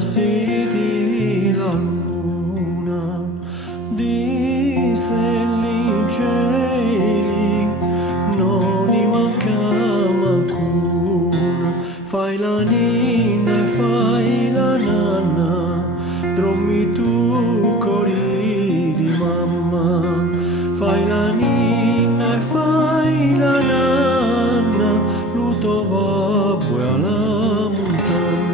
si di la luna, di stelle in cieli, non mi manca alcuna. Fai la ninna e fai la nanna, dormi tu cori di mamma. Fai la ninna e fai la nanna, luto babbo e alla montagna.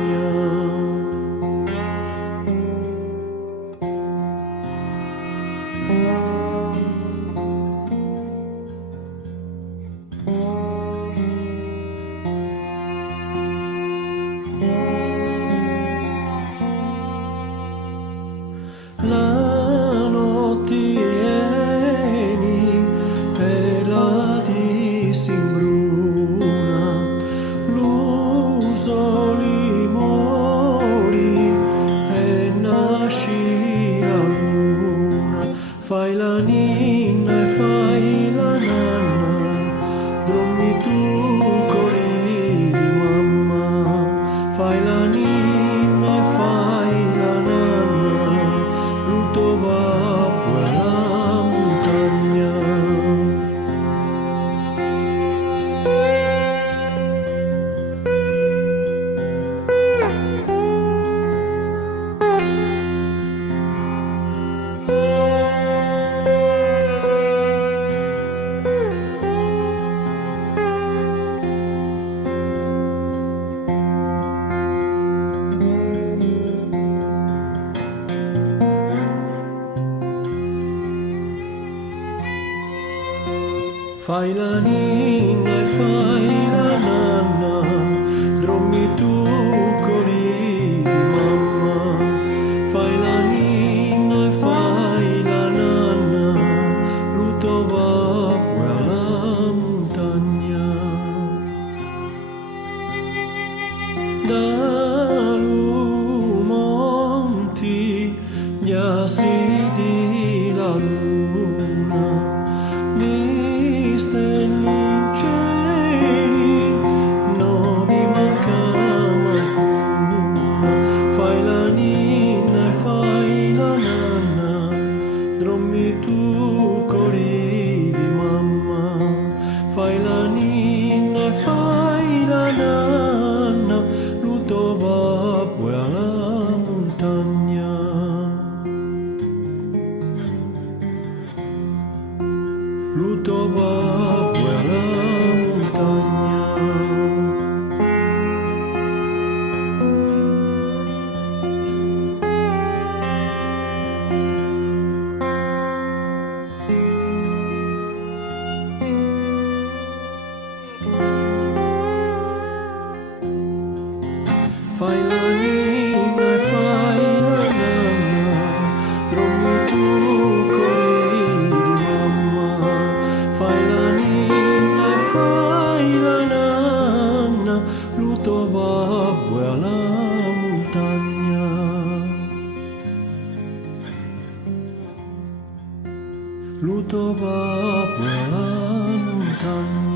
La notte vieni e la ti si imbruna, l'uso li mori e nasci la luna. Fai la ninna e fai la nanna, dormi tu cori di mamma. Fai la ninna e fai la nanna, luto babbo e la montagna. Fai la ninna e fai la nanna, dormi tu cori di mamma. Fai la ninna e fai la nanna, luto babbo e alla montagna. Dalu monti gli assidi la luna, di stelle in cieli, non mi manca alcuna. Fai la ninna e fai la nanna, dormi tu cori di mamma. Fai la ninna e fai la nanna, luto babbo e alla montagna. Luto babbo e alla montagna. Fai la ninna e fai la nanna, dormi tu cori di mamma. Fai la ninna e fai la nanna, luto babbo e alla montagna. Luto babbo e alla montagna.